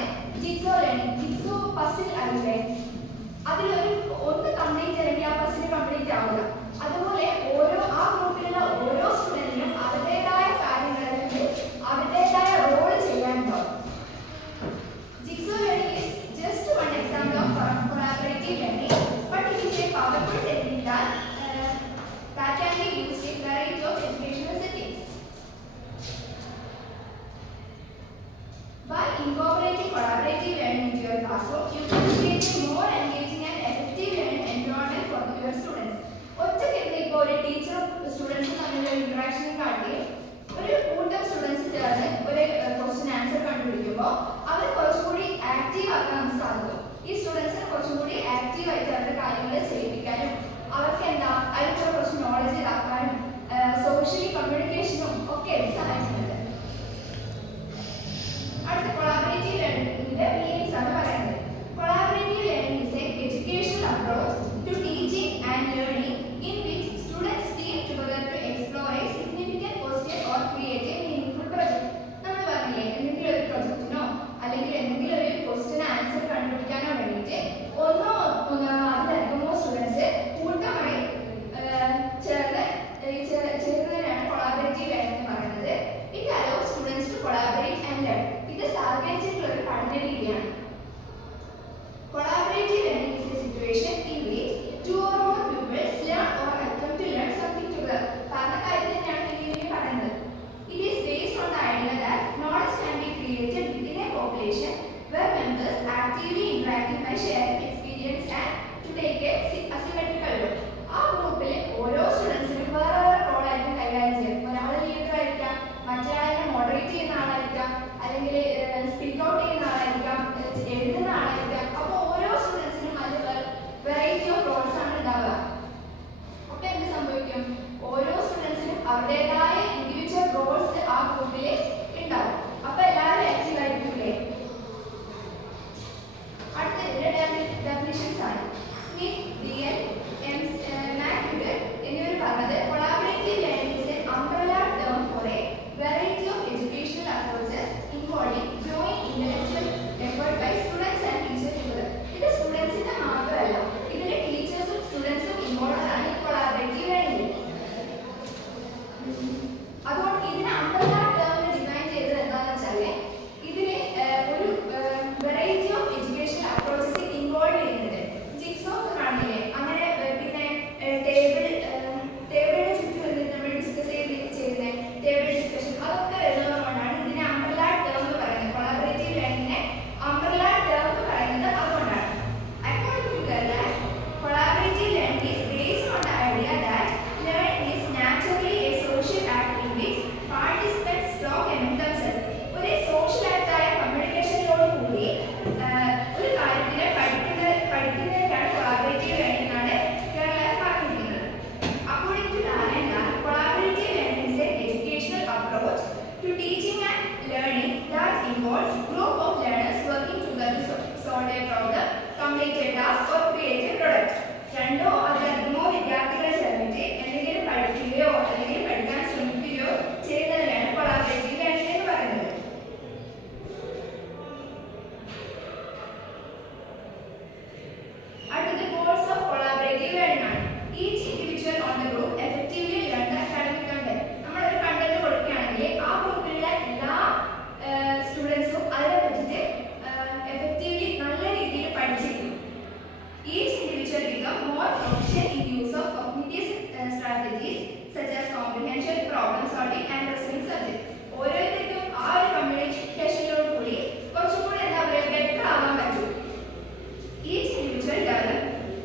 ആണ് jigsaw learning. Jigsaw puzzle അറിയില്ലേ, അതിലൊരു ഒന്ന് കംപ്ലീറ്റ് അല്ലെങ്കിൽ ആ പസിൽ കംപ്ലീറ്റ് ആവുക. അതുപോലെ ആ ഗ്രൂപ്പിലുള്ള ഓരോ സ്റ്റുഡൻറ്റിനും അവരുടേതായ കാര്യങ്ങൾ അല്ലെങ്കിൽ അവരുടേതായ role ചെയ്യാനുണ്ടാവും. Jigsaw learning is just one example of collaborative learning, but it is a powerful technique that can be used in variety of educational settings. By incorporating collaborative learning into your classroom, you can create a more engaging and effective learning environment for your students. ഒറ്റയ്ക്ക് ഇപ്പോൾ ഒരു ടീച്ചറും സ്റ്റുഡൻസും തമ്മിലുള്ള ഇന്ററാക്ഷനെ കാട്ടി ഒരു കൂട്ടം students ചേർന്ന് ഒരു ക്വസ്റ്റ്യൻ ആൻസർ കണ്ടുപിടിക്കുമ്പോൾ അവർ കുറച്ചുകൂടി ആക്റ്റീവ് ആക്കാൻ നമുക്ക് സാധിക്കും. ഈ സ്റ്റുഡൻസിനെ കുറച്ചുകൂടി ആക്റ്റീവ് ആയിട്ട് അവരുടെ കാര്യങ്ങൾ ചെയ്യിപ്പിക്കാനും അവർക്ക് എന്താ അതിലൂടെ കുറച്ച് നോളജ് ഇതാക്കാനും സോഷ്യലി കമ്മ്യൂണിക്കേഷനും ഒക്കെ സഹായിക്കുന്നുണ്ട്. അടുത്ത കൊളാബറേറ്റീവ് ലേണിംഗിന്റെ മീനിങ്സ് ആണ് പറയുന്നത്. Collaborative learning is a educational approach to teaching and learning in which students team together to explore a significant question or create a meaningful project. നമ്മൾ പറഞ്ഞില്ലേ എന്തെങ്കിലും ഒരു പ്രൊജക്റ്റിനോ അല്ലെങ്കിൽ എന്തെങ്കിലും ഒരു ക്വസ്റ്റ്യൻ ആൻസർ കണ്ടുപിടിക്കാനോ വേണ്ടിയിട്ട് അതിലധികമോ സ്റ്റുഡൻസ് കൂട്ടമായി ചേർന്നതിനാണ് കൊളാബറേറ്റീവ് ലേണിംഗ് എന്ന് പറയുന്നത്. It allows students to collaborate and learn. ഇത് സഹകരിച്ചിട്ടുള്ള ഒരു പഠന രീതിയാണ്. Collaborative learning is a situation in which two or more pupils learn or attempt to learn something together. പറഞ്ഞ കാര്യം തന്നെയാണ് ഇതിനെ പറയുന്നത്. It is based on the idea that knowledge can be created within a population where members actively interacting by sharing experience and to take a asymmetrical role. ആ ഗ്രൂപ്പിൽ ഓരോ സ്റ്റുഡൻസിനും വേറെ role ആയിരിക്കും കൈകാര്യം ചെയ്യുക. ഒരാൾ ലീഡർ ആയിരിക്കാം, മറ്റൊരാളെ മോഡറേറ്റ് ചെയ്യുന്ന ആളായിരിക്കാം, അല്ലെങ്കിൽ സ്പീക്ക് ഔട്ട് ചെയ്യുന്ന ആളായിരിക്കാം, എഴുതുന്ന ആളായിരിക്കാം. അപ്പോൾ ഓരോ സ്റ്റുഡൻസിനും അത് വെറൈറ്റി ഓഫ് റോൾസ് ആണ് ഉണ്ടാവുക. അപ്പൊ എന്ത് സംഭവിക്കും? ഓരോ സ്റ്റുഡൻസിനും അവരുടേതായ ഇൻഡിവിജ്വൽ റോൾസ് ആ ഗ്രൂപ്പിൽ ഉണ്ടാവും. അപ്പൊ എല്ലാവരും ആക്റ്റീവ് ആയിരിക്കില്ലേ? അടുത്ത ഡെഫിനിഷൻസ് ആണ്. സ്മിത്ത്, ഡിയൽ, മാക്ഡുഗൽ എന്നിവർ പറഞ്ഞത് collaborative learning is an umbrella term for a variety of educational approaches involving joint intellectual effort by students and teachers together. ഇത് സ്റ്റുഡൻസിന്റെ മാത്രമല്ല, ഇതിലെ ടീച്ചേഴ്സും സ്റ്റുഡൻസും ഇൻവോൾവ് ആണ് കൊളാബറേറ്റീവ് ലേണിംഗിൽ. അതുകൊണ്ട് ഇതിനെ അംബ്രല്ല ടേം ഡിഫൈൻ ചെയ്തത് എന്താണെന്ന് വെച്ചാൽ ഇതിന് ഒരു variety of educational approaches involve ചെയ്യുന്നുണ്ട്. ജിഗ്സോ കാണില്ലേ, അങ്ങനെ പിന്നെ ടേബിളിന് ചുറ്റും വന്നിട്ട് നമ്മൾ ഡിസ്കസ് ചെയ്യുന്ന ടേബിൾ ഡിസ്കഷൻ അതൊക്കെ വരുന്നതുകൊണ്ടാണ് ഇതിനെ അംബ്രല്ല ടേം എന്ന് പറയുന്നത്. കൊളാബറേറ്റീവ് ലേണിംഗിനെ അംബ്രല്ല ടേം എന്ന് പറയുന്നത് അതുകൊണ്ടാണ്. According to Gerlach, collaborative learning is based on the idea that learning is naturally a social act in which participants talk among themselves. ഒരു social ആക്ടായ കമ്മ്യൂണിക്കേഷനിലോട് കൂടി ഒരു കാര്യത്തിനെ പഠിക്കുന്നതിനാണ് കൊളാബറേറ്റീവ് ലേണിംഗ് ആണ് Gerlach പറഞ്ഞിരിക്കുന്നത്. According to Lalanda, collaborative learning is an educational approach to teaching and learning that involves group of learners working together to solve a problem, complete a task or create a product. രണ്ടോ അതിലധികമോ വിദ്യാർത്ഥികൾ ചേർന്നിട്ട് എന്തെങ്കിലും പഠിക്കുകയോ അല്ലെങ്കിൽ പഠിക്കാൻ ശ്രമിക്കുകയോ ചെയ്യുന്നതിനാണ് collaborative learning എന്ന് പറയുന്നത്. അടുത്തത് goals of collaborative learning ആണ്. Each individual on the group effectively learn the academic content. നമ്മൾ ഒരു കണ്ടന്റ് കൊടുക്കുകയാണെങ്കിൽ ആ ഗ്രൂപ്പിലുള്ള എല്ലാ സ്റ്റുഡൻസും അതിനെ പറ്റിയിട്ട് എഫക്റ്റീവ്ലി നല്ല രീതിയിൽ പഠിച്ചിരിക്കും. Each individual become more proficient in use of cognitive strategies such as comprehension, problem solving and reasoning subject. ഓരോരുത്തർക്കും ആ ഒരു കമ്മ്യൂണിക്കേഷനിലോട് കൂടി കുറച്ചുകൂടി എന്താ പറയുക ബെറ്റർ ആവാൻ പറ്റും. Each individual develop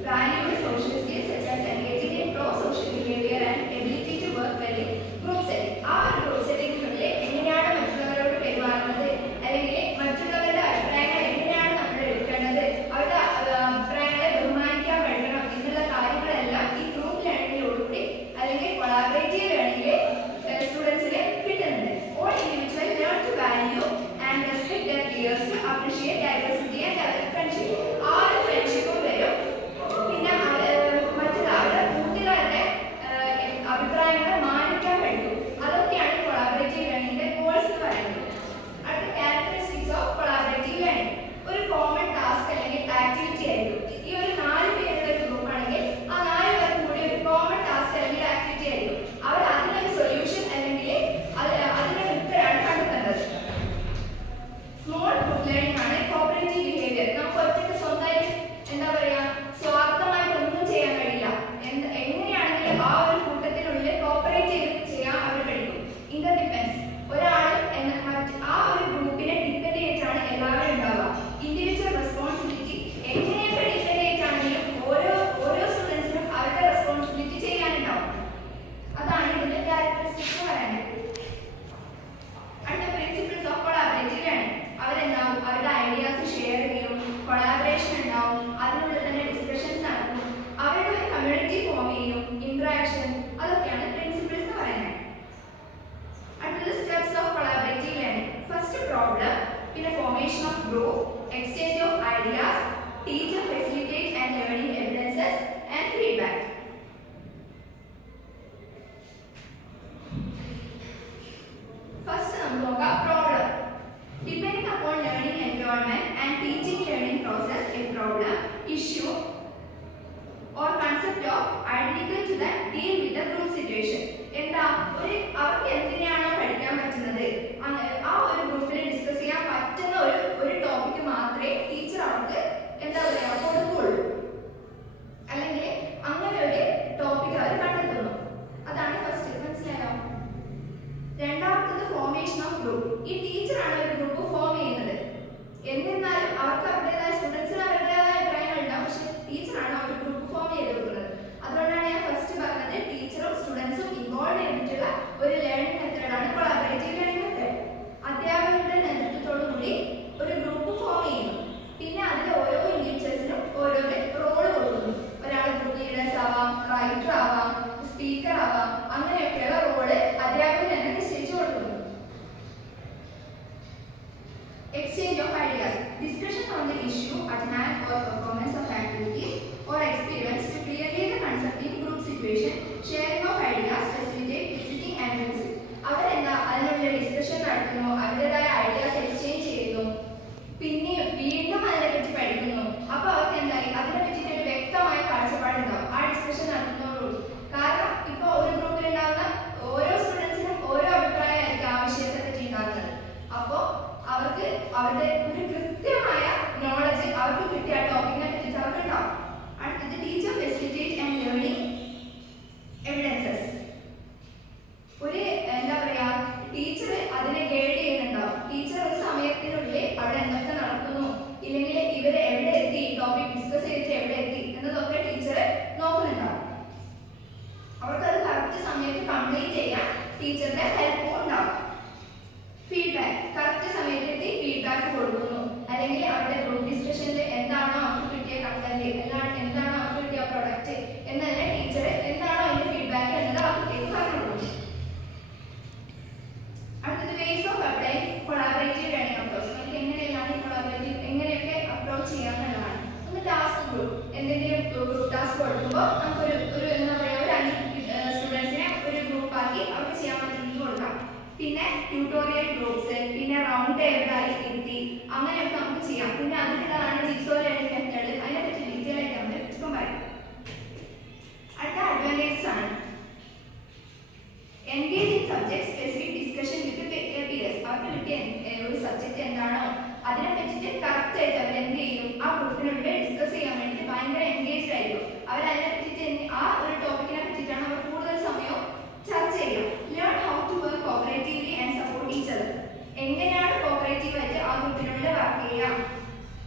valuable social skills such as engaging in pro-social behavior and ability to work well in group setting. ആ ഒരു ഗ്രൂപ്പ് സെറ്റിംഗിനുള്ളിൽ എങ്ങനെയാണ് മറ്റുള്ളവരോട് പെരുമാറുന്നത്, അല്ലെങ്കിൽ മറ്റുള്ളവരുടെ അഭിപ്രായങ്ങൾ എങ്ങനെയാണ് നമ്മൾ എടുക്കേണ്ടത്, അവരുടെ അഭിപ്രായങ്ങളെ ബഹുമാനിക്കാൻ കഴിയണം എന്നുള്ള കാര്യങ്ങളെല്ലാം ഈ ഗ്രൂപ്പ് ലേണിംഗിലോടുകൂടി അല്ലെങ്കിൽ കൊളാബറേറ്റീവ് ലേണിംഗിൽ സ്റ്റുഡൻസിന് കിട്ടുന്നുണ്ട്. All individuals learn to value and respect their peers to appreciate diversity and develop friendship. ആ ഒരു ഫ്രണ്ട്ഷിപ്പും വരും. പിന്നെ മറ്റൊരാളുടെ കുട്ടികളുടെ അഭിപ്രായങ്ങളെ മാനിക്കാൻ കഴിയും. അതൊക്കെയാണ് കൊളാബറേറ്റീവ് ലേണിംഗിന്റെ ഗോൾസ് എന്ന് പറയുന്നത്. അടുത്ത characteristics of collaborative learning. Collaboration ഉണ്ടാവും, അതിനുള്ളിൽ തന്നെ ഡിസ്കഷൻസ് നടക്കും, അവരുടെ ഒരു കമ്മ്യൂണിറ്റി ഫോം ചെയ്യും, ഇന്ററാക്ഷൻ, അതൊക്കെയാണ് പ്രിൻസിപ്പിൾസ് എന്ന് പറയുന്നത്. അടുത്തത് steps of collaborative learning. First problem, പിന്നെ formation of group, exchange of ideas, teacher facilitate and learning evidences and feedback. First നമുക്ക് നോക്കാം problem. Depending upon learning environment and teaching learning process, a problem, issue or concept of identical to that deal with the group situation. എന്താ അവർക്ക് എന്തിനാണോ പഠിക്കാൻ പറ്റുന്നത് ആ ഒരു ഗ്രൂപ്പിൽ ഡിസ്കസ് ചെയ്യാൻ പറ്റുന്ന ഒരു ടോപ്പിക് മാത്രമേ ടീച്ചർ അവർക്ക് എന്താ പറയുക കൊടുക്കുള്ളൂ, അല്ലെങ്കിൽ അങ്ങനെ ഒരു ടോപ്പിക് അവർ കണ്ടെത്തുന്നു. അതാണ് ഫസ്റ്റ്. മനസ്സിലായോ? രണ്ടാമത്തത് ഫോർമേഷൻ ഓഫ് ഗ്രൂപ്പ്. ഈ ടീച്ചറാണ് ഒരു ഗ്രൂപ്പ് ഫോം ചെയ്യുന്നത്. എന്നിരുന്നാലും അവർക്ക് അവരുടേതായ സ്റ്റുഡൻസിന് അവരുടേതായ അഭിപ്രായങ്ങൾ ഉണ്ടാവും, പക്ഷെ ടീച്ചറാണ് ഒരു ഗ്രൂപ്പ് ഫോം ചെയ്ത് കൊടുക്കുന്നത്. അതുകൊണ്ടാണ് ഞാൻ ഫസ്റ്റ് പറഞ്ഞത് ടീച്ചറും സ്റ്റുഡൻസും ഇൻവോൾവ് ചെയ്തിട്ടുള്ള ഒരു ലേണിംഗ് മെത്തേഡാണ് കൊളാബറേറ്റീവ് ലേണിംഗ് മെത്തേഡ്. അധ്യാപകരുടെ നേതൃത്വത്തോടുകൂടി ഒരു ഗ്രൂപ്പ് ഫോം ചെയ്യുന്നു. പിന്നെ അതിൽ ഓരോ ഇൻഡിവിജ്വൽസിനും ഓരോരോ റോള് കൊടുക്കുന്നു. ഒരാൾ ഗ്രൂപ്പ് ലീഡേഴ്സ് ആവാം, റൈറ്റർ ആവാം, സ്പീക്കർ ആവാം, അങ്ങനെയൊക്കെയുള്ള റോള് അധ്യാപകർ തന്നെ നിശ്ചയിച്ചു കൊടുക്കുന്നു. Exchange of ideas. Discussion on the issue at hand or performance of activities or experiments to clearly the concept in group situation. Sharing of ideas, facilitate visiting and visit. അവരെന്താ അതിനുള്ള discussion നടത്തുന്നു, അവരുടേതായ ideas exchange ചെയ്യുന്നു, പിന്നെ വീണ്ടും അതിനെപ്പറ്റി പഠിക്കുന്നു. അപ്പൊ അവർക്ക് എന്തായി അതിനെ പറ്റിയിട്ട് ഒരു വ്യക്തമായ കാഴ്ചപ്പാടുണ്ടാവും ആ ഡിസ്കഷൻ നടത്തുന്നതോടുകൂടി. കാരണം ഇപ്പൊ ഒരു ഗ്രൂപ്പിൽ ഉണ്ടാകുന്ന ഓരോ സ്റ്റുഡൻസിനും ഓരോ അഭിപ്രായമായിരിക്കും ആ വിഷയത്തെ പറ്റി ഉണ്ടാകുന്നത്. അപ്പോ അവർക്ക് അവരുടെ ഒരു കൃത്യമായ നോളജ് അവർക്ക് കിട്ടിയ ടോപ്പിക്കിനെ പറ്റിയിട്ട് അവർക്ക് ഉണ്ടാവും. അടുത്തത് teacher facilitate and learning evidences. ഒരു എന്താ പറയാ ടീച്ചർ അതിനെ ഗൈഡ് ചെയ്യുന്നുണ്ടാവും. ടീച്ചർ ഒരു സമയത്തിനുള്ളിൽ അവിടെ എന്തൊക്കെ നടക്കുന്നു, ഇല്ലെങ്കിൽ ഇവര് എവിടെ എത്തി, ടോപ്പിക് ഡിസ്കസ് ചെയ്തിട്ട് എവിടെ എത്തി എന്നതൊക്കെ ടീച്ചർ നോക്കുന്നുണ്ടാവും. അവർക്കത് കറക്റ്റ് സമയത്ത് കംപ്ലീറ്റ് ചെയ്യാൻ ടീച്ചറുടെ ഹെൽപ്പും ഉണ്ടാവും. ഫീഡ്ബാക്ക്. കറക്റ്റ് സമയത്തെത്തി ഫീഡ്ബാക്ക് കൊടുക്കുന്നു, അല്ലെങ്കിൽ അവരുടെ ഗ്രൂപ്പ് ഡിസ്കഷനിൽ എന്താണോ അവർക്ക് കിട്ടിയ കണ്ടന്റ്, എന്താണോ അവർക്ക് കിട്ടിയ പ്രൊഡക്റ്റ് എന്നതിനെ ടീച്ചർ എന്താണോ അതിന്റെ ഫീഡ്ബാക്ക് എന്നത് അവർക്ക് പറഞ്ഞു കൊടുക്കുന്നു. അടുത്തത് ways of apply collaborative learning approach. നമുക്ക് എങ്ങനെയൊക്കെ അപ്രോച്ച് ചെയ്യാന്നുള്ളതാണ്. ഒന്ന് ടാസ്ക് ഗ്രൂപ്പ്. എന്തെങ്കിലും ഗ്രൂപ്പ് ടാസ്ക് കൊടുക്കുമ്പോൾ നമുക്കൊരു എന്താ പറയുക ഒരു 5 സ്റ്റുഡൻസിനെ ഒരു ഗ്രൂപ്പാക്കി അവർക്ക് ചെയ്യാൻ പറ്റുന്നത് കൊടുക്കാം. പിന്നെ ട്യൂട്ടോറിയൽ ഗ്രൂപ്പ്സ്, പിന്നെ റൗണ്ട് ടേബിളായി ഇരുത്തി അങ്ങനെയൊക്കെ നമുക്ക് ചെയ്യാം. പിന്നെ അതിനുള്ളതാണ് ജിഗ്സോ ലേണിംഗ് മെത്തേഡ്. അതിനെപ്പറ്റി ഡീറ്റെയിൽ ആയിട്ട് നമ്മൾ ഇപ്പം പറയും. അടുത്ത അഡ്വാൻറ്റേജസ് ആണ് engage in subject specific discussion with peers. അവർക്ക് കിട്ടിയ ഒരു സബ്ജക്ട് എന്താണോ അതിനെ പറ്റിയിട്ട് കറക്റ്റ് ആയിട്ട് അവർ എന്ത് ചെയ്യും ആ ഗ്രൂപ്പിനുള്ളിൽ ഡിസ്കസ് ചെയ്യാൻ വേണ്ടിയിട്ട് ഭയങ്കര എൻഗേജ്ഡ് ആയിരിക്കും. അവർ അതിനെ പറ്റിയിട്ട് ആ ഒരു ടോപ്പിക്കിനെ പറ്റിയിട്ടാണ് അവർ കൂടുതൽ സമയം ചർച്ച ചെയ്യുക. Learn how to work cooperatively and support each other. എങ്ങനെയാണ് കോപ്പറേറ്റീവ് ആയിട്ട് ആ ഗ്രൂപ്പിനുള്ളിൽ വർക്ക് ചെയ്യുക,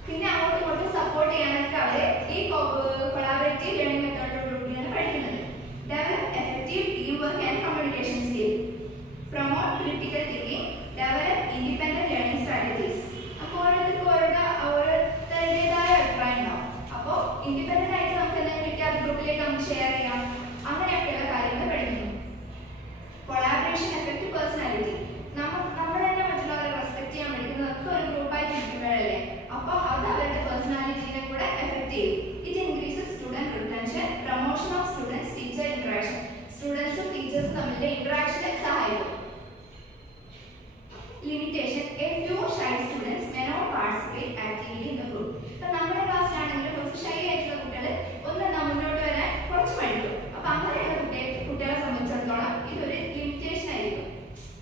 പിന്നെ അങ്ങോട്ടും ഇങ്ങോട്ടും സപ്പോർട്ട് ചെയ്യാനൊക്കെ അവർ ഈ കൊളാബറേറ്റീവ് ലേണിംഗ് മെത്തേഡിലൂടെയാണ് പഠിക്കുന്നത്. Develop effective team work and communication skill. Promote critical thinking. Develop independent learning strategies. അപ്പോൾ ഓരോരുത്തരുടേതായ അഭിപ്രായം ഉണ്ടാവും. അപ്പോൾ ഇൻഡിപെൻഡന്റ് ആയിട്ട് നമുക്ക് എന്തെങ്കിലും കിട്ടിയ ഗ്രൂപ്പിലേക്ക് നമുക്ക് ഷെയർ ചെയ്യാം. അങ്ങനെയൊക്കെയുള്ള കാര്യങ്ങൾ പഠിക്കുന്നു. Collaboration effective personality. നമ്മൾ തന്നെ മറ്റുള്ളവരെ റെസ്പെക്ട് ചെയ്യാൻ പഠിക്കുന്നതൊക്കെ ഒരു ഗ്രൂപ്പായിട്ട് ഇരിക്കുമ്പോഴല്ലേ, അപ്പോൾ അത് അവരുടെ പേഴ്സണാലിറ്റിനെ കൂടെ എഫക്ട് ചെയ്യും. It increases student retention. Promotion of students teacher interaction. സ്റ്റുഡൻസും ടീച്ചേഴ്സും തമ്മിലുള്ള ഇന്ററാക്ഷനെ സഹായിക്കും. Limitation. A few shy students may not participate actively in the group. അപ്പോൾ നമ്മുടെ ക്ലാസ്സിലാണെങ്കിലും കുറച്ച് ഷൈ ആയിട്ടുള്ള കുട്ടികൾ ഒന്ന് മുന്നോട്ട് വരാൻ കുറച്ച് പഠിക്കും. അപ്പോൾ അങ്ങനെയുള്ള കുട്ടികളെ സംബന്ധിച്ചിടത്തോളം ഇതൊരു ലിമിറ്റേഷൻ ആയിരിക്കും.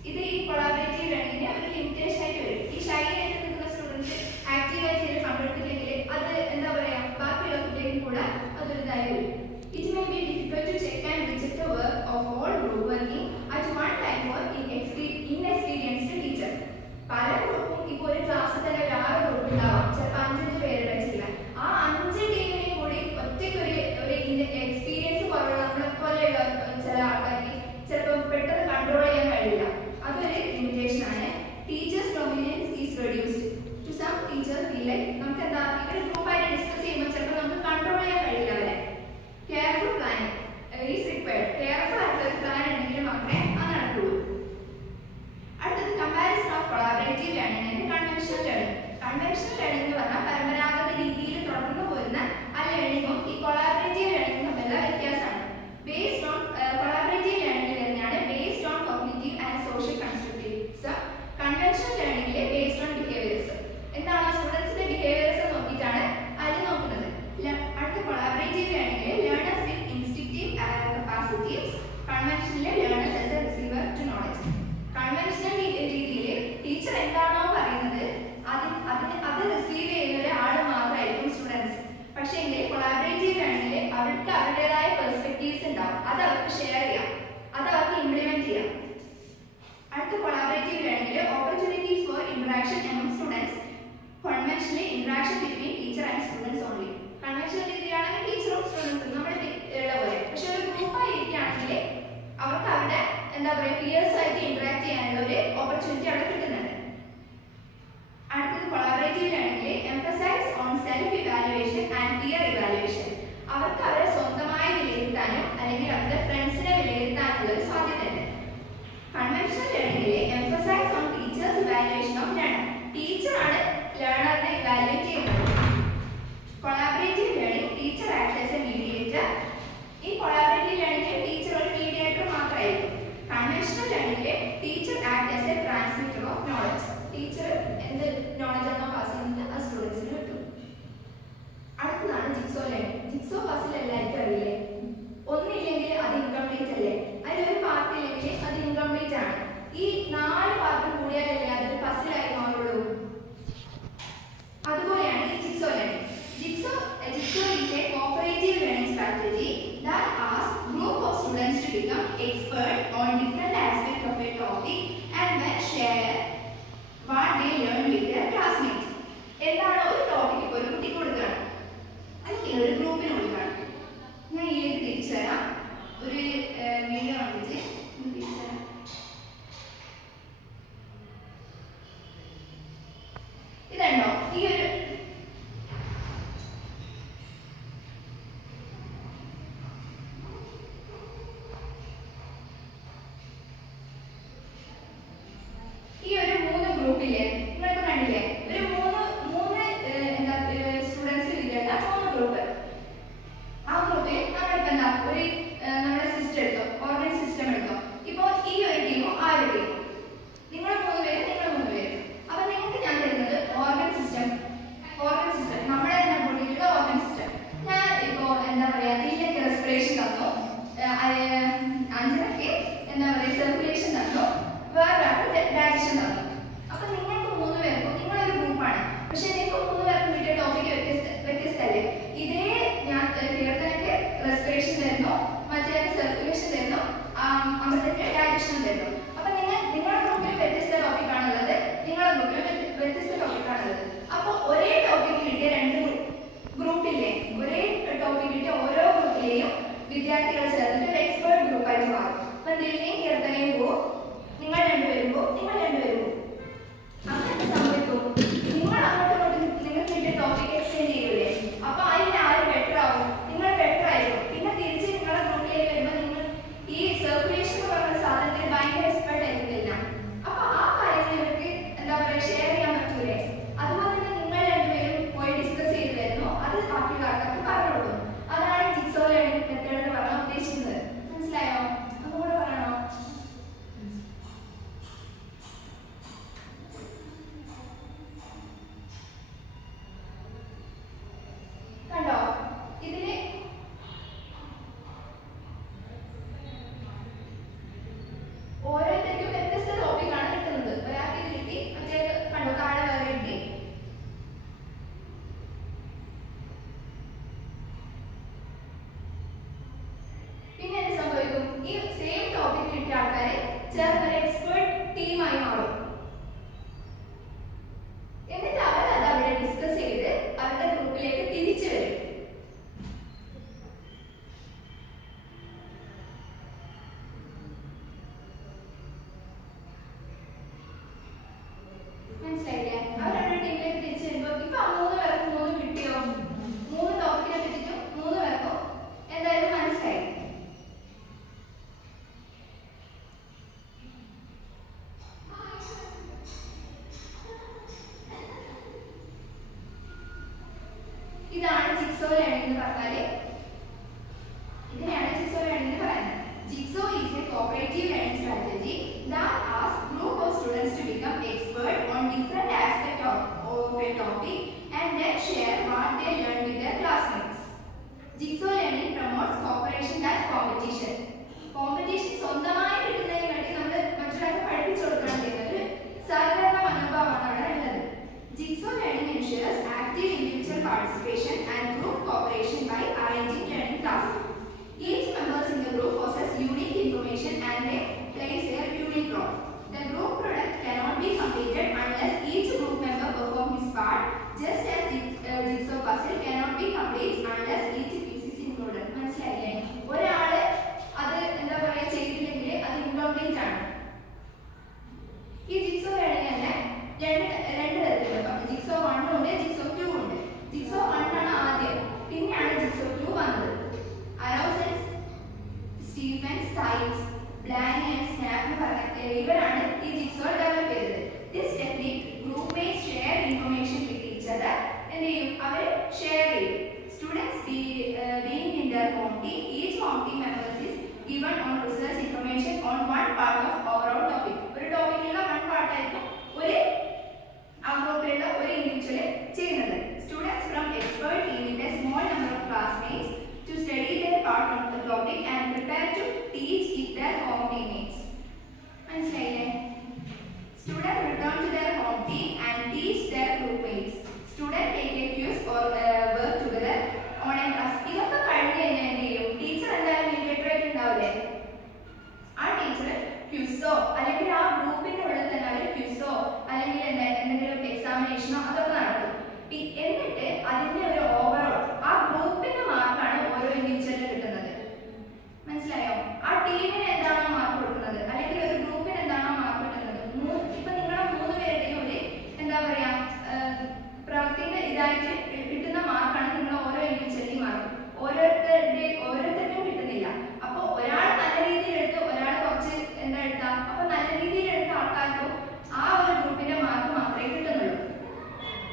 ഇത് ഈ കൊളാബറേറ്റീവ് ലേണിംഗിന് ഒരു ലിമിറ്റേഷൻ ആയിട്ട് വരും. ഈ ഷൈ ആയിട്ട് നിൽക്കുന്ന സ്റ്റുഡൻസ് ആക്റ്റീവായിട്ട് ഇതിൽ പങ്കെടുത്തില്ലെങ്കിൽ അത് എന്താ പറയുക ബാക്കിയുള്ള കുട്ടികൾക്കും കൂടെ അതൊരു ഇതായി വരും. It may be difficult to check and reject the work of all group working at one time for inexperienced teacher. പല ഗ്രൂപ്പും ഇപ്പോൾ ഒരു ക്ലാസ്സിൽ തന്നെ വേറെ ഗ്രൂപ്പ് ഉണ്ടാവാം, ചിലപ്പോൾ 5-5 പേര് വെച്ചില്ല. ആ 5 ടീമിനെയും കൂടി ഒറ്റയ്ക്ക് ഒരു എക്സ്പീരിയൻസ് കുറവുള്ള നമ്മളെ പോലെയുള്ള ചില ആൾക്കാർക്ക് ചിലപ്പോൾ പെട്ടെന്ന് കൺട്രോൾ ചെയ്യാൻ കഴിയില്ല. അതൊരു ലിമിറ്റേഷൻ ആണ്. Teachers dominance is reduced. To some teachers feel like നമുക്ക് എന്താ ഇവർ and students only. Conventional degree ആണെങ്കിൽ ടീച്ചറും സ്റ്റുഡൻസും നമ്മൾ ഉള്ള പോലെ. പക്ഷെ ഒരു ഗ്രൂപ്പായി ഇരിക്കുകയാണെങ്കിൽ അവർക്ക് അവരുടെ എന്താ പറയുക പിയേഴ്സ് ആയിട്ട് ഇന്ററാക്ട് ചെയ്യാനുള്ള ഒരു ഓപ്പർച്യൂണിറ്റി അവിടെ കിട്ടുന്നുണ്ട്. അടുത്തത് കൊളാബറേറ്റീവ് ആണെങ്കിൽ emphasize on self evaluation and peer evaluation. അവർക്ക് അവരെ സ്വന്തമായി വിലയിരുത്താനും അല്ലെങ്കിൽ അവരുടെ ഫ്രണ്ട്സിനെ വിലയിരുത്താനുള്ള ഒരു സാധ്യതയുണ്ട്. കൺവെൻഷണൽ ലേണിംഗിൽ emphasize on teachers evaluation of learner. ടീച്ചറാണ് ലേണറിനെ ഇവാലുവേറ്റ് ചെയ്യുന്നത്. Collaborative learning teacher act as a mediator. ഈ കൊളാബറേറ്റീവ് ലേണിംഗിൽ ടീച്ചർ ഒരു മീഡിയേറ്റർ മാത്രമായിരിക്കും. കൺവെൻഷണൽ ലേണിംഗിൽ teacher act as a transmitter of knowledge. Teacher എന്ത് നോളജ് ആണോ പാസ് ചെയ്യുന്നത് ആ സ്റ്റുഡൻസിന് കിട്ടും. അടുത്തതാണ് ജിക്സോ ലേണിംഗ്. ജിക്സോ പസിൽ എല്ലാവർക്കും അറിയില്ലേ? ഒന്നില്ലെങ്കിൽ അത് ഇൻകംപ്ലീറ്റ് അല്ലേ? അതിലൊരു പാർട്ട് ഇല്ലെങ്കിൽ അത് ഇൻകംപ്ലീറ്റ് ആണ്. ഈ 4 പാർട്ടും കൂടിയാലല്ലേ അതൊരു പസിലായി മാറുള്ളൂ. അതുപോലെയാണ് ഈ jigsaw learning. Jigsaw is a cooperative learning strategy that asks group of students to become expert on different aspects of a topic and then share what they learn with their classmates. എന്താണ് ഒരു topic ഇപ്പോൾ ഒരു കുട്ടിക്ക് കൊടുക്കുകയാണ് അല്ലെങ്കിൽ ഒരു ഗ്രൂപ്പിന് കൊടുക്കുകയാണ്. ഞാൻ ഇതിലേക്ക് തിരിച്ചു തരാം. ഒരു വീഡിയോ കണ്ടിട്ട് തിരിച്ചു തരാം. ഇതുണ്ടോ? ഈ ഒരു ഗ്രൂപ്പില്ലേ നിങ്ങളിപ്പോ കണ്ടില്ലേ? ഒരു മൂന്ന് എന്താ സ്റ്റുഡൻസ് ഇല്ല 3 ഗ്രൂപ്പ്. ആ ഗ്രൂപ്പിൽ നമ്മളിപ്പോ എന്താ ഒരു നമ്മുടെ സിസ്റ്റം എടുത്തോ, ഓർഗൻ സിസ്റ്റം എടുത്തോ. ഇപ്പൊ ഈ ഒരു ടീമും ആ ഒരു ടീമും നിങ്ങൾ 3 പേര് നിങ്ങൾ 3 പേര്. അപ്പൊ നിങ്ങൾക്ക് ഞാൻ തരുന്നത് ഓർഗൻ സിസ്റ്റം നമ്മളെ തന്നെ കൂട്ടിയിട്ടുള്ള ഓർഗൻ സിസ്റ്റം. ഞാൻ ഇപ്പോ എന്താ പറയാ ഇതിലേക്ക് റെസ്പിറേഷൻ തന്നു, അഞ്ചിനൊക്കെ എന്താ പറയാ സർക്കുലേഷൻ തന്നു, വേറൊരാൾക്ക് ഡൈജഷൻ തന്നു. അപ്പൊ നിങ്ങൾക്ക് 3 പേർക്കും നിങ്ങളൊരു ഗ്രൂപ്പാണ്. പക്ഷെ നിങ്ങൾക്ക് 3 പേർക്കും കിട്ടിയ ടോപ്പിക് വ്യത്യസ്തല്ലേ? ഇതേ ഞാൻ തീർത്തനക്ക് റെസ്പിറേഷൻ തരുന്നു, മറ്റേ സർക്കുലേഷൻ തരുന്നു, അമൃതയ്ക്ക് ഡൈജഷൻ തരുന്നു. അപ്പൊ നിങ്ങളുടെ ഗ്രൂപ്പിൽ വ്യത്യസ്ത ടോപ്പിക് ആണുള്ളത്, നിങ്ങളുടെ ഗ്രൂപ്പിൽ വ്യത്യസ്ത ടോപ്പിക് ആണുള്ളത്. അപ്പൊ ഒരേ ടോപ്പിക് കിട്ടിയ 2 ഗ്രൂപ്പില്ലേ, ഒരേ ടോപ്പിക് കിട്ടിയ ഓരോ ഗ്രൂപ്പിലെയും വിദ്യാർത്ഥികൾ ചേർന്നിട്ട് ഒരു എക്സ്പേർട്ട് ഗ്രൂപ്പായിട്ട് മാറും. അപ്പൊ ദിൽനെയും കീർത്തനയും പോവും, നിങ്ങൾ 2 പേരും പോവും, നിങ്ങൾ 2 പേരും പോവും. അങ്ങനെ സംഭവിക്കും. നിങ്ങൾ അങ്ങോട്ടും നിങ്ങൾക്ക് കിട്ടിയ ടോപ്പിക് എക്സ്ചേഞ്ച് ചെയ്യൂലേ? അപ്പൊ അതിന് ആര് ബെറ്റർ ആവും? നിങ്ങൾ ബെറ്റർ ആയിരിക്കും. പിന്നെ തിരിച്ച് നിങ്ങളുടെ ഗ്രൂപ്പിലേക്ക് വരുമ്പോൾ നിങ്ങൾ ഈ സർക്കുലേഷൻ എന്ന് പറയുന്ന സാധനത്തിന് ഭയങ്കര എക്സ്പേർട്ട് ആയിരിക്കില്ല. അപ്പൊ ആ കാര്യങ്ങൾ ഇവർക്ക് എന്താ പറയുക ഷെയർ ചെയ്യാൻ പറ്റൂലേ? അതുപോലെ തന്നെ നിങ്ങൾ 2 പേരും പോയി ഡിസ്കസ് ചെയ്ത് വരുന്നു, അത് ബാക്കിയുള്ള ആൾക്കാർക്ക് പറഞ്ഞു കൊടുക്കും. അതാണ് ജിക്സോ ലേണിംഗ് മെത്തേഡ് എന്ന് പറഞ്ഞാൽ ഉദ്ദേശിക്കുന്നത്. മനസ്സിലായോ? അതുകൂടെ പറയണോ? കണ്ടോ? ഇതില് ഓരോരുത്തർക്കും വ്യത്യസ്ത ടോപ്പിക്കാണ് കിട്ടുന്നത്. ഒരാൾക്ക് ഇത് കിട്ടി, മറ്റേ കണ്ടോ താഴെ വേറെ കിട്ടി. പിന്നെ എന്ത് സംഭവിക്കും? ഈ സെയിം ടോപ്പിക് കിട്ടിയ ആൾക്കാരെ ചേർന്ന് ഒരു എക്സ്പേർട്ട് ടീമായി മാറും. എന്നിട്ട് അവരത് അവിടെ ഡിസ്കസ് ചെയ്ത് അവരുടെ ഗ്രൂപ്പിലേക്ക് തിരിച്ചു വരും. മനസ്സിലായില്ലേ? അവരവരുടെ ടീമിലേക്ക് തിരിച്ചു വരുമ്പോൾ ഇപ്പൊ 3 പേർക്കും 3 കിട്ടിയോ? 3 ടോപ്പിക്കിനെ പറ്റിയിട്ടും 3 പേർക്കും എന്തായാലും മനസ്സിലായി. ഇതാണ് ജിക്സോ ലേണിംഗ് എന്ന് പറഞ്ഞാല്. ഇതിനെയാണ് ജിക്സോ ലേണിംഗ് എന്ന് പറയുന്നത്. Jigsaw is A cooperative learning strategy that asks group of students to become expert on different aspects of a topic and then share what they learn with their classmates. Jigsaw learning promotes cooperation and competition. Competition സ്വന്തമായി കിട്ടുന്നതിന് വേണ്ടി നമ്മൾ മറ്റൊരാൾക്ക് പഠിപ്പിച്ചു കൊടുക്കണം ചെയ്യുന്നത് സഹകരണ മനോഭാവമാണ് അവിടെ ഉള്ളത്. Jigsaw learning ensures active individual participation and group cooperation by arranging learning tasks. Each members in the group possess unique information and ചെയ്യും? അവർ ഷെയർ ചെയ്യും. Students being in their home team, each home team members is given on research information on one part of overall topic. ഒരു ടോപ്പിക്കിലുള്ള one part ആയിരിക്കും ഒരു ആ ഗ്രൂപ്പിലുള്ള ഒരു individual ചെയ്യുന്നത്. Students from expert team with a small number of classmates to study their part of the topic and prepare to teach it their home teammates. മനസ്സിലായില്ലേ? Students return to their home team and teach their groupmates. Students take a quiz or work together on a task. ഇതൊക്കെ കഴിഞ്ഞ് കഴിഞ്ഞാൽ എന്ത് ചെയ്യും? Teacher എന്തായാലും mediator ആയിട്ട് ഉണ്ടാവില്ലേ? ആ ടീച്ചർ ക്വിസോ അല്ലെങ്കിൽ ആ ഗ്രൂപ്പിന്റെ ഉള്ളിൽ തന്നെ അവർ ക്വിസോ അല്ലെങ്കിൽ എന്തെങ്കിലും എക്സാമിനേഷനോ അതൊക്കെ നടത്തും. എന്നിട്ട് അതിന്റെ ഒരു ഓവറോൾ ആ ഗ്രൂപ്പിന്റെ മാർക്കാണ് ഓരോ ഇൻഡിവിജ്വലിന് കിട്ടുന്നത്. മനസ്സിലായോ? ആ ടീമിന് എന്താണോ മാർക്ക് കൊടുക്കുന്നത് അല്ലെങ്കിൽ ഒരു ഗ്രൂപ്പിന് എന്താണോ മാർക്ക് കിട്ടുന്നത്, ഇപ്പൊ നിങ്ങളെ 3 പേരുടെയും ഒരു എന്താ പറയാ പ്രവൃത്തിയുടെ ഇതായിട്ട് കിട്ടുന്ന മാർക്കാണ് നിങ്ങൾ ഓരോ ഇൻഡിവിജ്വലിനും മാർക്ക്. ഓരോരുത്തരുടെയും കിട്ടുന്നില്ല. അപ്പൊ ഒരാൾ നല്ല രീതിയിൽ എടുത്ത് ഒരാൾ കുറച്ച് എന്താ എടുത്താ, അപ്പൊ നല്ല രീതിയിൽ എടുത്ത ആൾക്കാർക്കും ആ ഒരു ഗ്രൂപ്പിന്റെ മാർക്ക് മാത്രമേ കിട്ടുന്നുള്ളൂ.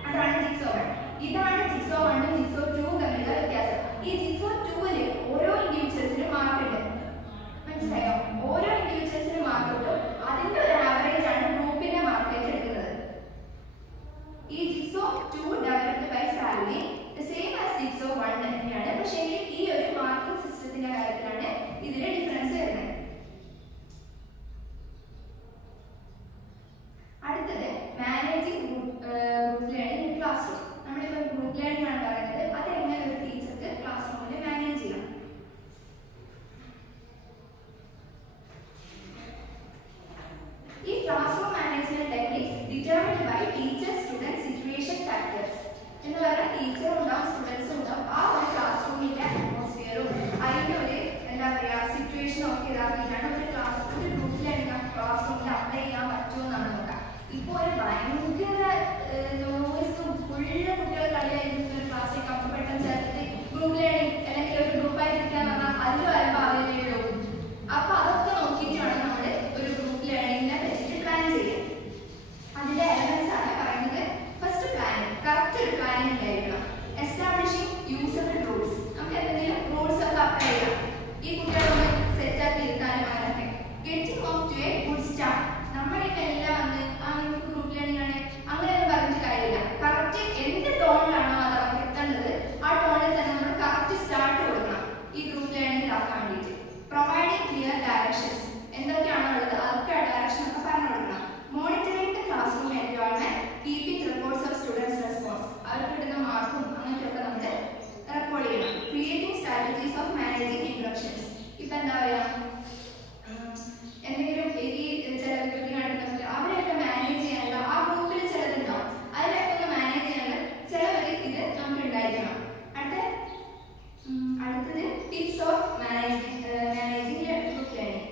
അതാണ് ജിക്സോ 1. ഇതാണ് ജിക്സോ 1 ഉം ജിക്സോ 2 തമ്മിലുള്ള വ്യത്യാസം. ഈ ജിക്സോ 2-ല് ഓരോ ഇൻഡിവിജ്വൽസിനും മാർക്ക് ഉണ്ട്. മനസ്സിലായോ? ഓരോ ഇൻഡിവിജ്വൽസിനും മാർക്ക് കിട്ടും. അതിന്റെ ഒരു ആവറേജ് ആണ് ഗ്രൂപ്പിന്റെ മാർക്കായിട്ട് എടുക്കുന്നത്. ഈ jigsaw 2 developed by Slavin same as jigsaw 1 തന്നെയാണ്. പക്ഷേ ഈ ഒരു മാർക്കിംഗ് സിസ്റ്റത്തിന്റെ കാര്യത്തിലാണ് ഇതിലെ ഡിഫറൻസ് വരുന്നത്. അടുത്തത് managing group learning in class room. നമ്മളിപ്പോൾ ഗ്രൂപ്പ് ലേണിംഗ് ആണ് പറയുന്നത്. അതെങ്ങനെ ഒരു ടീച്ചർക്ക് ക്ലാസ് റൂമിൽ മാനേജ് ചെയ്യാം. ഈ classroom management techniques determined by teacher student situation factors എന്ന് പറഞ്ഞാൽ ടീച്ചറും ഉണ്ടാവും സ്റ്റുഡൻസും ഉണ്ടാവും. ആ ഒരു ക്ലാസ് റൂമിന്റെ അറ്റ്മോസ്ഫിയറും അതിന്റെ ഒരു എന്താ പറയാ സിറ്റുവേഷനും ഒക്കെ ഇതാക്കിയിട്ടാണ് ഒരു ഗ്രൂപ്പിലാണെങ്കിൽ ക്ലാസ് റൂമിൽ അപ്ലൈ ചെയ്യാൻ പറ്റുമോ എന്നാണ് നോക്കാം. ഇപ്പൊ ഒരു ഭയങ്കര നോയ്സും ഫുള്ള് കുട്ടികൾ കളിയായിരിക്കുന്ന ഒരു ക്ലാസ്സിലേക്ക് അപ്പൊ പെട്ടെന്ന് ചേർത്തിട്ട് ഗ്രൂപ്പ് ലേണിംഗ് അല്ലെങ്കിൽ ഒരു ഗ്രൂപ്പായിരിക്കാൻ പറഞ്ഞാൽ അതിൽ വരുമ്പോൾ അവരുള്ളൂ. അപ്പൊ അതൊക്കെ നോക്കിയിട്ട് വേണം നമ്മൾ ഒരു ഗ്രൂപ്പ് ലേണിംഗിനെ പറ്റിയിട്ട് പ്ലാൻ ചെയ്യാൻ. അതിന്റെ എലമെന്റ്സ് ആണ് പറയുന്നത്. ഫസ്റ്റ് പ്ലാനിങ്, കറക്റ്റ് ഒരു പ്ലാനിങ് ഉണ്ടായിരിക്കണം. എസ്റ്റാബ്ലിഷിംഗ് യൂസബിൾ റൂൾസ്, നമുക്ക് എന്തെങ്കിലും റൂൾസ് ഒക്കെ അപ്ലൈ ചെയ്യാം ഈ കുട്ടികളൊന്ന് സെറ്റാക്കി ഇരുത്താനും. അങ്ങനത്തെ getting off to a good start. നമ്മളിതെല്ലാം വന്ന് നിങ്ങൾക്ക് ഗ്രൂപ്പ് ലേണിംഗ് ആണ് അങ്ങനെയൊന്നും പറഞ്ഞിട്ട് കാര്യമില്ല. കറക്റ്റ് എന്ത് ടോണിലാണോ അത് അവർക്ക് എത്തേണ്ടത് ആ ടോണിൽ തന്നെ നമ്മൾ കറക്റ്റ് സ്റ്റാർട്ട് കൊടുക്കണം ഈ ഗ്രൂപ്പ് ലേണിംഗ് ആക്കാൻ വേണ്ടിയിട്ട്. പ്രൊവൈഡിങ് ക്ലിയർ ഡയറക്ഷൻസ്, എന്തൊക്കെയാണോ ഉള്ളത് അതൊക്കെ ഡയറക്ഷൻ ഒക്കെ പറഞ്ഞു കൊടുക്കണം. Monitoring the class room environment, keeping records of students response, അവർക്ക് കിട്ടുന്ന മാർക്കും അങ്ങനെയൊക്കെ നമ്മൾ റെക്കോർഡ് ചെയ്യണം. Creating strategies of managing interruptions. ഇപ്പൊ എന്താ പറയാ എന്തെങ്കിലും ഈ ചില കുട്ടികളായിട്ട് അവരെയൊക്കെ മാനേജ് ചെയ്യാനുള്ള ആ ഗ്രൂപ്പിൽ ചിലതുണ്ടാവും. അതിലൊക്കെ ഒന്ന് മാനേജ് ചെയ്യാനുള്ള ചിലവർ ഇത് നമുക്ക് ഉണ്ടായിരിക്കണം. അടുത്തത് tips of managing group learning.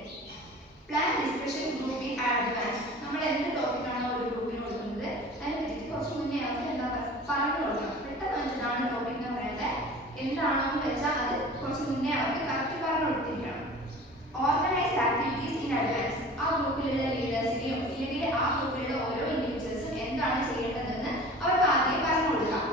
Plan discussion group in advance. നമ്മൾ എന്ത് ടോപ്പിക്കാണോ ഒരു ഗ്രൂപ്പിന് കൊടുക്കുന്നത് അതിനെ പറ്റിയിട്ട് കുറച്ച് മുന്നേ അവർക്ക് എന്താ പറഞ്ഞു കൊടുക്കണം. പെട്ടെന്ന് ഇതാണ് ടോപ്പിക് എന്ന് പറയുന്നത് എന്താണോ എന്ന് വെച്ചാൽ അത് കുറച്ച് മുന്നേ അവർക്ക് കറക്റ്റ് പറഞ്ഞു കൊടുത്തിരിക്കണം. Organise activities in advance. ആ ഗ്രൂപ്പിലുള്ള ലീഡേഴ്സിനെയും ഇല്ലെങ്കിൽ ആ ഗ്രൂപ്പിലുള്ള ഓരോ ഇൻഡിവിജ്വൽസും എന്താണ് ചെയ്യേണ്ടതെന്ന് അവർക്ക് ആദ്യം പറഞ്ഞു കൊടുക്കാം.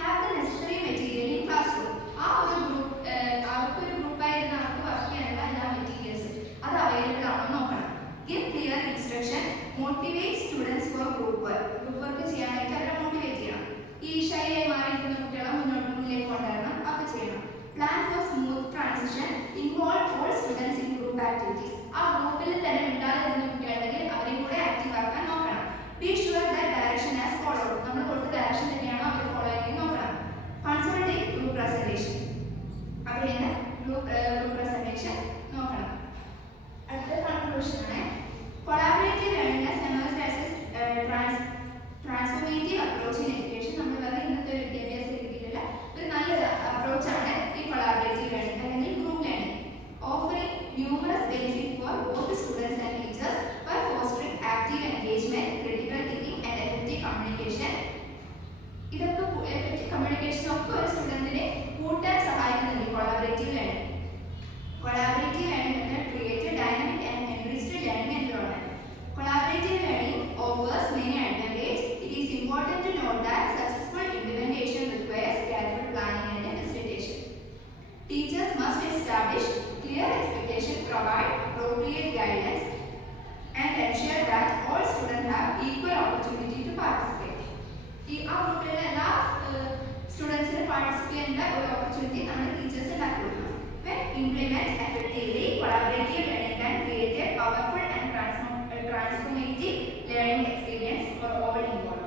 Have the necessary material in class room. ആ ഒരു ഗ്രൂപ്പ് അവർക്കൊരു ഗ്രൂപ്പായിരുന്ന അവർക്ക് വർക്ക് ചെയ്യാനുള്ള എല്ലാ മെറ്റീരിയൽസും അത് അവൈലബിൾ ആണോ നോക്കണം. Give clear instruction, motivate students four group work. Group work ചെയ്യാനായിട്ട് അവരെ മോട്ടിവേറ്റ് ചെയ്യണം. ഈ ഷൈയായി മാറിയിരിക്കുന്ന കുട്ടികളെ മുന്നിലേക്ക് കൊണ്ടുവരണം, ഒക്കെ ചെയ്യണം. Plan for smooth transition, involve all students in group activities. ആ ഗ്രൂപ്പിൽ തന്നെ ഉണ്ടാകുന്ന കുട്ടികളുണ്ടെങ്കിൽ അവരെയും കൂടെ ആക്റ്റീവ് ആക്കാൻ നോക്കണം. B sure that direction as followed. നമ്മൾ കൊടുത്ത ഡയറക്ഷൻ തന്നെയാണോ അവർ ഫോളോ ചെയ്യുന്നത് നോക്കണം. കൺസൾട്ടേറ്റ് ഗ്രൂപ്പ് പ്രസന്റേഷൻ, അവരുടെ ഗ്രൂപ്പ് പ്രസന്റേഷൻ നോക്കണം. അടുത്ത കൺക്ലൂഷൻ ആണ് collaborative learning as emerged as transformative approach in education. നമ്മൾ പറയുന്ന ഇന്നത്തെ ഒരു വിദ്യാഭ്യാസ രീതിയിലുള്ള ഒരു നല്ലൊരു അപ്രോച്ചാണ് ഈ കൊളാബറേറ്റീവ് ലേണിംഗ് അല്ലെങ്കിൽ group learning. Offering numerous benefit for both students and teachers by fostering active engagement, critical thinking and effective communication. ഇതൊക്കെ എഫക്റ്റീവ് കമ്മ്യൂണിക്കേഷൻ ഒക്കെ ഒരു സ്റ്റുഡന്റിനെ കൂട്ടാൻ സഹായിക്കുന്നുണ്ട് ഈ collaborative learning. Collaborative learning method create dynamic and enriched learning environment. Collaborative learning offers many advantages. It is important to note that successful implementation implement effectively, collaborative learning can create a powerful and transformative learning experience for all involved.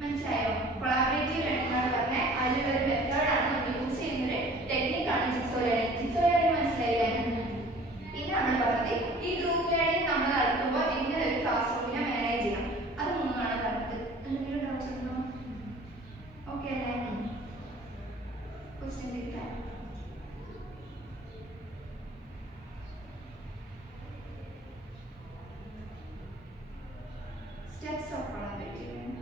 മനസ്സിലായോ? Collaborative learning എന്ന് പറഞ്ഞാൽ അതിലൊരു മെത്തേഡാണ് നമ്മൾ use ചെയ്യുന്നൊരു ടെക്നിക്കാണ് jigsaw learning. Jigsaw learning മനസ്സിലായില്ലേ? പിന്നെ നമ്മൾ പറഞ്ഞത് ഈ ഗ്രൂപ്പ് ലേണിംഗ് നമ്മൾ നടത്തുമ്പോൾ എങ്ങനെ ഒരു ക്ലാസ് റൂമിനെ മാനേജ് ചെയ്യണം, അത് മൂന്നാണ് പറഞ്ഞത്. എന്തെങ്കിലും ഡൗട്ട്സ് ഉണ്ടോ? ഓക്കെ അല്ലേ? ക്വസ്റ്റ്യൻ ചോദിക്കാം. Steps of collaborative learning.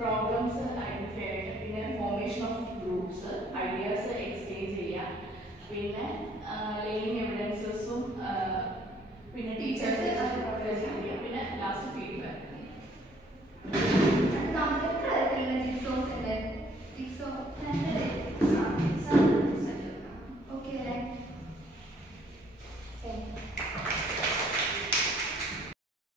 Problems identify, പിന്നെ formation of groups, ideas exchange ചെയ്യുക, പിന്നെ ലേണിംഗ് എവിഡൻസസും പിന്നെ ടീച്ചേഴ്സ് പിന്നെ ലാസ്റ്റ് ഫീഡ്ബാക്ക്.